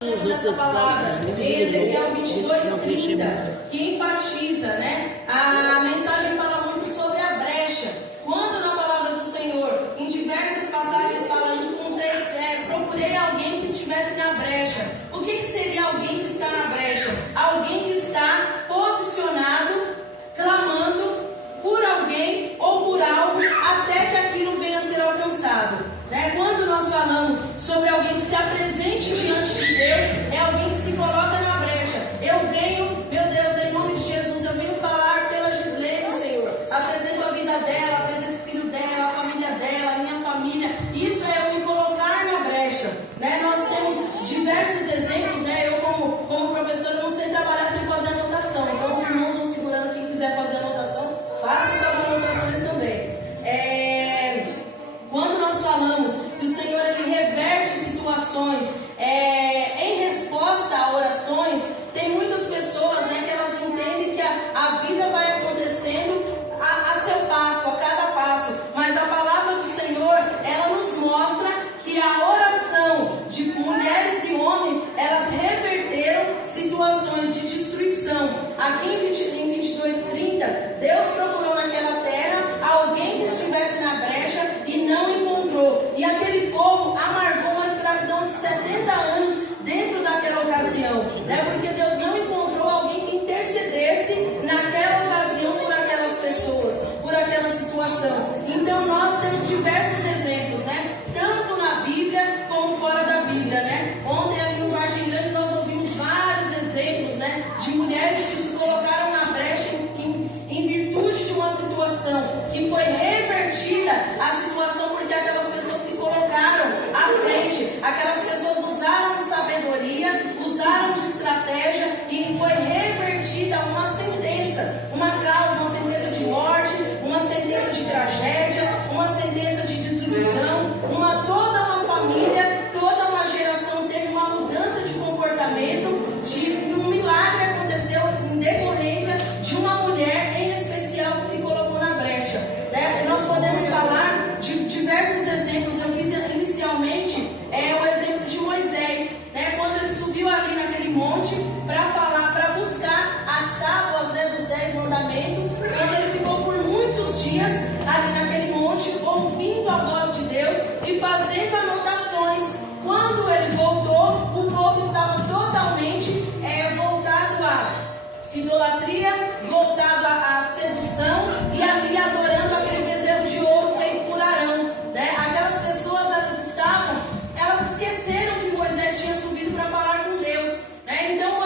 Nessa palavra, em Ezequiel 22:30, que enfatiza, né? A mensagem fala muito sobre a brecha. Quando na palavra do Senhor, em diversas passagens fala, procurei alguém que estivesse na brecha. O que seria alguém que está na brecha? Alguém que está posicionado, clamando por alguém ou por algo, até que aquilo venha a ser alcançado. Né? Quando nós falamos sobre alguém que se apresente diante de Deus, é alguém que se coloca na brecha. Eu venho, meu Deus, em nome de Jesus, eu venho falar pela Gislene, Senhor. Apresento a vida dela, apresento o filho dela, a família dela, a minha família. Isso é eu me colocar na brecha. Né? Nós temos diversos exemplos, né? Eu como professor não sei trabalhar sem fazer anotação. Então os irmãos vão segurando, quem quiser fazer anotação, faça suas anotações também. Quando nós falamos que o Senhor ele reverte situações em resposta a orações, tem muitas pessoas, né, que elas entendem que a vida vai acontecendo a seu passo, a cada passo, mas a palavra do Senhor, ela nos mostra que a oração de mulheres e homens, elas reverteram situações de destruição. Aqui em 22:30, Deus procurou naquela terra alguém que estivesse na brecha e não encontrou. E aquele povo amargou uma escravidão de 70 anos dentro daquela ocasião, né? Porque Deus não encontrou alguém que intercedesse naquela ocasião por aquelas pessoas, por aquela situação. Então nós temos diversos exemplos, né? Tanto na Bíblia como fora da Bíblia, né? Ontem ali no Vargem Grande nós ouvimos vários exemplos, né? De mulheres que se colocaram na brecha em virtude de uma situação que foi revertida a situação porque aquelas pessoas se colocaram à frente, aquelas pessoas usaram de sabedoria, usaram de estratégia e foi revertida uma sentença, uma causa, uma sentença de morte, uma sentença de tragédia, uma sentença de destruição, toda uma família, toda uma geração teve uma mudança de comportamento, um milagre aconteceu em decorrência de uma mulher em especial que se colocou na brecha. Né? Nós podemos falar de diversos exemplos. Eu fiz inicialmente o exemplo de Moisés, né? Quando ele subiu ali naquele monte para buscar as tábuas, né, dos 10 mandamentos, quando ele ficou por muitos dias ali naquele monte, ouvindo a voz de Deus e fazendo anotações. Quando ele voltou, o povo estava totalmente voltado à idolatria, voltado à sedução e ali adorando aquele bezerro de ouro feito por Arão. Né? Aquelas pessoas, elas esqueceram que Moisés tinha subido para falar com Deus. Né? Então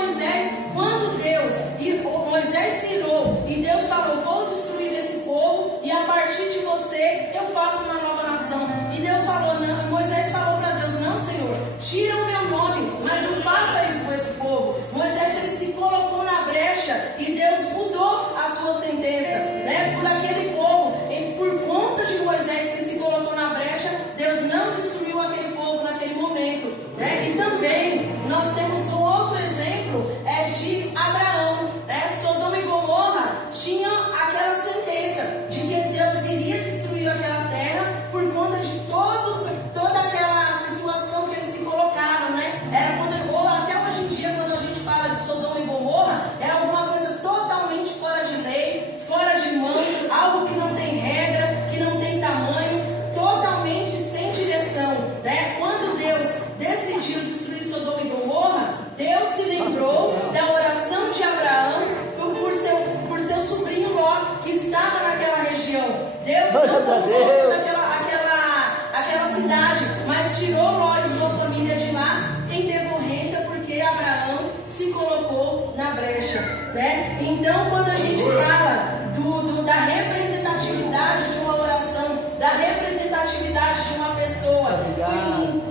Moisés se irou e Deus falou: vou destruir esse povo e a partir de você eu faço uma nova nação. E Deus falou, não, Moisés falou para Deus: não, Senhor, tira o meu nome, mas não faça isso com esse povo. Moisés ele se colocou na brecha e Deus mudou a sua sentença, né, por aquele povo. E por conta de Moisés que se colocou na brecha, Deus não destruiu aquele povo naquele momento. Né? E também nós temos um outro exemplo de Abraão. Né? Sodoma e Gomorra tinham aquela sentença de que Deus iria destruir aquela terra por conta de toda aquela situação que eles se colocaram. Né? Até hoje em dia, quando a gente fala de Sodoma e Gomorra, é alguma coisa totalmente fora de lei, fora de mão, algo que não tem regra, que não tem tamanho, totalmente sem direção. Né? Quando Deus decidiu destruir Sodoma e Gomorra, Deus se lembrou da oração de Abraão por seu sobrinho Ló, que estava naquela região. Deus não tomou aquela cidade, mas tirou Ló e sua família de lá em decorrência porque Abraão se colocou na brecha. Né? Então, quando a gente fala da representatividade de uma oração, da representatividade de uma pessoa,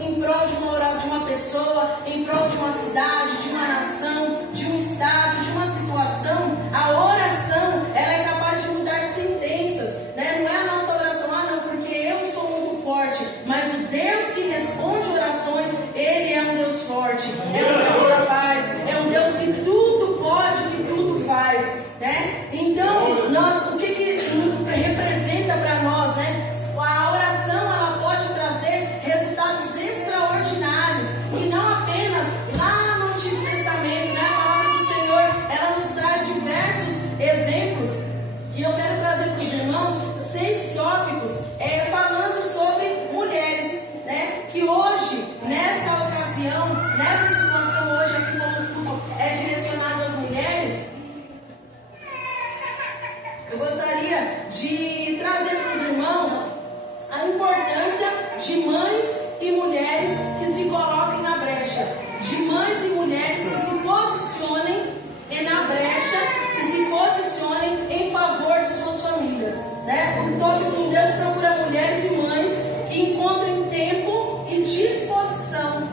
em prol de uma pessoa, em prol de uma cidade, de uma nação, de um estado, de uma situação, a oração ela é capaz de mudar sentenças. Né? Não é a nossa oração, não, porque eu sou muito forte, mas o Deus que responde orações, Ele é um Deus forte, é um Deus capaz, é um Deus que tudo pode, que tudo faz. Né? Então, o que representa para nós, né? A oração ela pode trazer resultados extraordinários e não apenas lá Então, nessa situação hoje aqui, como tudo é direcionado às mulheres, eu gostaria de trazer para os irmãos a importância de mães e mulheres que se coloquem na brecha, de mães e mulheres que se posicionem na brecha, que se posicionem em favor de suas famílias, né? O tópico de Deus procura mulheres e mães que encontrem tempo e disposição,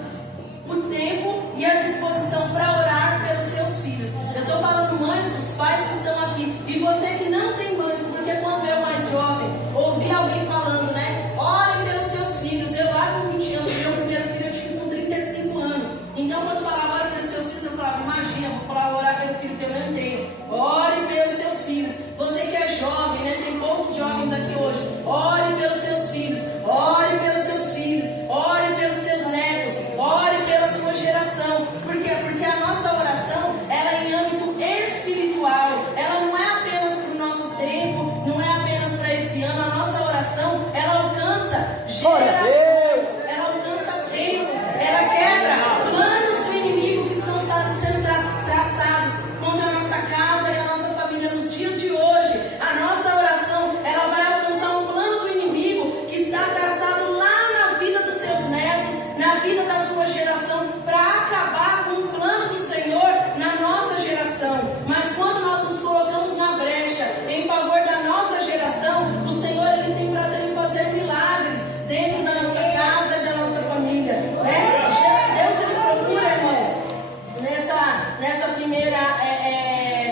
o tempo e a disposição para orar pelos seus filhos. Eu estou falando mães, os pais que estão aqui, e você que não tem mães, porque quando eu mais jovem ouvi alguém falando, né? Orem pelos seus filhos. Eu lá com 20 anos, meu primeiro filho eu tive com 35 anos. Então quando falava ore pelos seus filhos, eu falava, imagina, vou falar orar pelo filho que eu não tenho. Ore pelos seus filhos. Você que é jovem, né? Tem poucos jovens aqui hoje. Ore pelos seus filhos. Ore pelos seus filhos. Ore pelos seus netos. Ore pela sua geração. Por quê? Porque a nossa oração, ela é em âmbito espiritual. Ela não é apenas para o nosso tempo, não é apenas para esse ano. A nossa oração, ela alcança gerações, ela alcança tempos, ela quebra planos do inimigo que estão sendo traçados contra a nossa casa e a nossa família nos dias de hoje. A nossa oração, ela vai alcançar um plano do inimigo que está traçado lá na vida dos seus netos, na vida da sua geração, para acabar com o plano do Senhor na nossa geração. Mas quando nós nos colocamos na brecha em favor da nossa geração, o Senhor, Ele tem prazer em fazer milagres dentro da nossa casa e da nossa família, né? Deus, Ele procura, irmãos,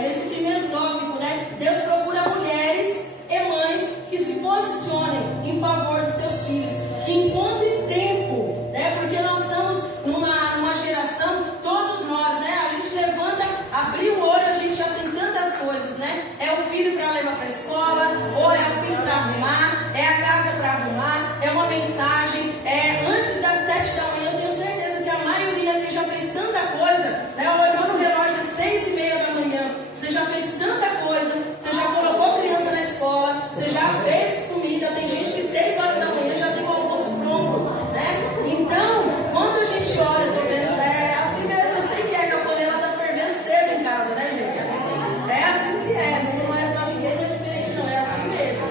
nesse primeiro tópico, né? Deus procura mulheres e mães que se posicionem em favor dos seus filhos, que encontrem tempo, né? Porque nós estamos numa geração, todos nós, né? A gente levanta, abre o olho, a gente já tem tantas coisas, né? É o filho para levar para a escola, ou é o filho para arrumar, é a casa para arrumar, é uma mensagem, antes das 7 da manhã, eu tenho certeza que a maioria aqui já fez tanta coisa, né? Olhou no relógio às 6:30 da manhã, você já fez tanta coisa, você já colocou criança na escola, você já fez comida, tem gente que 6 horas da manhã já tem o almoço pronto, né? Então, quando a gente ora, eu tô vendo, assim mesmo, eu sei que a panela está fervendo cedo em casa, né, gente? É assim que não é para ninguém, não é diferente, não, é assim mesmo.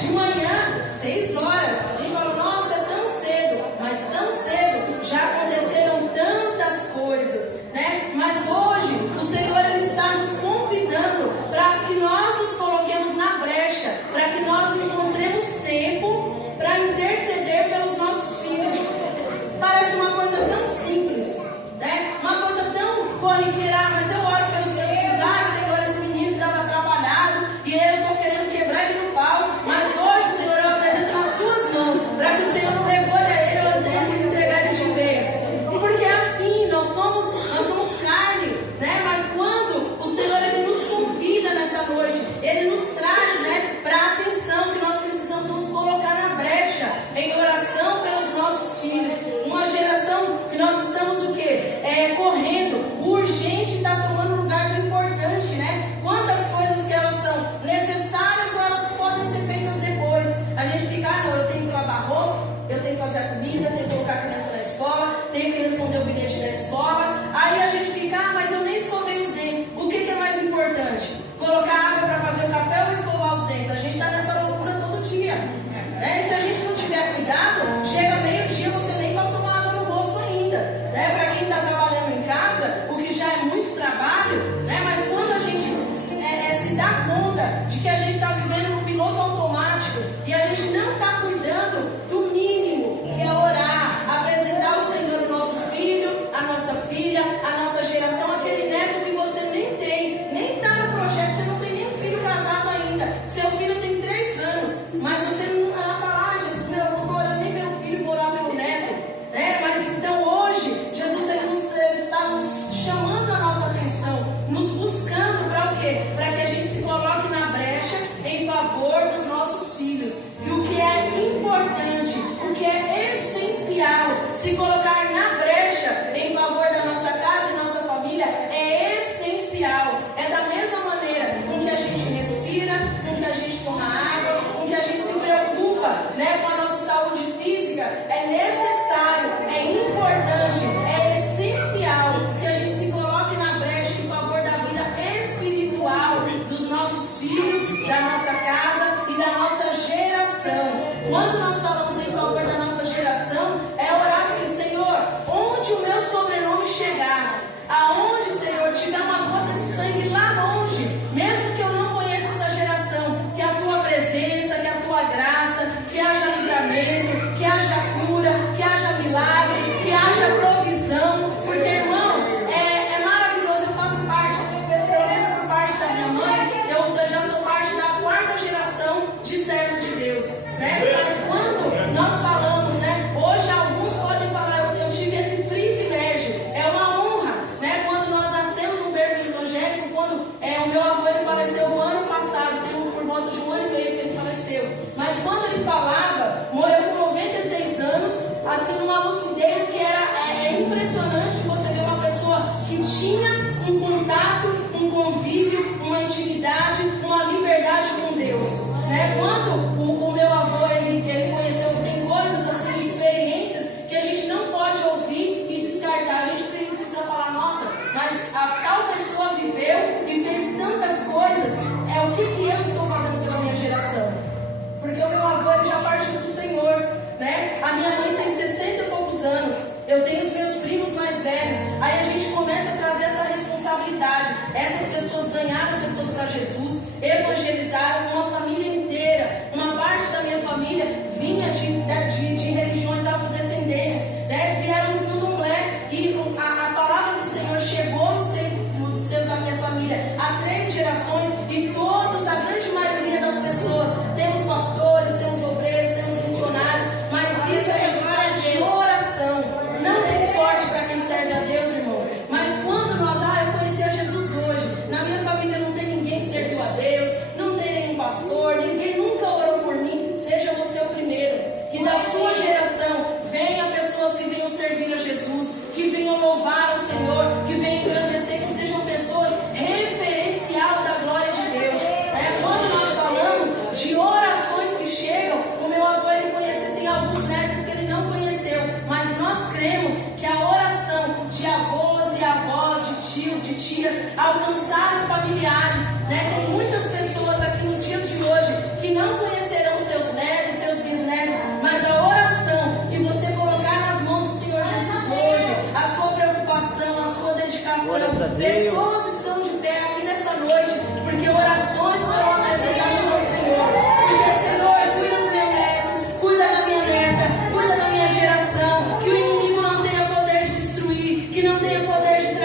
De manhã, 6 horas, a gente fala, nossa, é tão cedo, mas tão cedo, já aconteceram tantas coisas, né? Mas hoje, o Senhor, Ele está nos convidando para que nós nos coloquemos na brecha, para que nós encontremos tempo para interceder pelos nossos filhos. Parece uma coisa tão simples, né? Uma coisa tão corriqueira, mas eu oro pelos meus filhos. Senhor, esse menino estava trabalhado e eu estou querendo quebrar ele no pau, mas hoje, Senhor, eu apresento nas suas mãos, para que o Senhor não recolha ele, eu tenho que entregar ele de vez. E porque é assim, nós somos carne, né? Mas quando o Senhor, Ele nos convida nessa noite, Ele nos traz, né, para a atenção que nós precisamos nos colocar na brecha, em oração pelos nossos filhos. Uma geração que nós estamos o quê? Correndo. O urgente está tomando lugar do importante, né? Quantas coisas que elas são necessárias ou elas podem ser feitas depois. A gente fica, não, eu tenho que lavar roupa, eu tenho que fazer a comida, tenho que colocar a criança na escola, tenho que responder o bilhete da escola. Aí a gente fica, mas eu nem escovei os dentes. O que é mais importante? Colocar água para fazer o café ou escovar os dentes? A gente está nessa loucura todo dia, né? E se a gente não tiver cuidado, chega meio-dia, você nem passou uma água no rosto ainda, né? Para quem está trabalhando em casa, o que já é muito trabalho, né? Mas quando a gente se dá conta de que a gente está vivendo no piloto automático e a gente não está cuidando do mínimo, que é orar, apresentar ao Senhor o nosso filho, a nossa filha, a nossa geração, aquele neto que você nem está no projeto, você não tem nem um filho casado ainda, seu filho tem 3 anos, mas você não vai falar, Jesus, eu não estou orando nem pelo intimidade, uma liberdade com Deus, né? Quando o meu avô ele conheceu, tem coisas assim, experiências que a gente não pode ouvir e descartar. A gente precisa falar, nossa, mas a tal pessoa viveu e fez tantas coisas. É o que eu estou fazendo pela minha geração? Porque o meu avô ele já partiu do Senhor, né? A minha mãe tem 60 e poucos anos. Eu tenho os meus primos mais velhos. Aí a gente começa a trazer essa responsabilidade. Essas pessoas ganharam pessoas para Jesus, evangelizaram uma família inteira. Uma parte da minha família vinha de religiões afrodescendentes, né? Vieram do candomblé. E a palavra do Senhor chegou no seio da minha família há 3 gerações. E todos, a grande maioria das pessoas, temos pastores, temos obreiros, temos missionários. Mas isso é resultado de oração. Não tem sorte para quem serve a Deus, irmãos. Mas quando nós, eu conheci a Jesus hoje. Na minha família não tem ninguém que serviu a Deus, não tem nenhum pastor, ninguém nunca orou por mim. Seja você o primeiro. Que da sua geração venha pessoas que venham servir a Jesus, que venham louvar o Senhor, que venham engrandecer, que sejam pessoas referencial da glória de Deus. Quando nós falamos de orações que chegam, o meu avô ele conheceu, tem alguns netos que ele não conheceu, mas nós cremos que a oração de avós e avós, de tios, de tias, alcançaram familiares, né? Tem muitas pessoas aqui nos dias de hoje que não conhecerão seus netos, seus bisnetos, mas a oração que você colocar nas mãos do Senhor Jesus hoje, a sua preocupação, a sua dedicação, pessoas estão de pé aqui nessa noite, porque orações foram apresentadas ao Senhor. Porque, Senhor, cuida do meu neto, cuida da minha neta, cuida da minha geração, que o inimigo não tenha poder de destruir, que não tenha poder de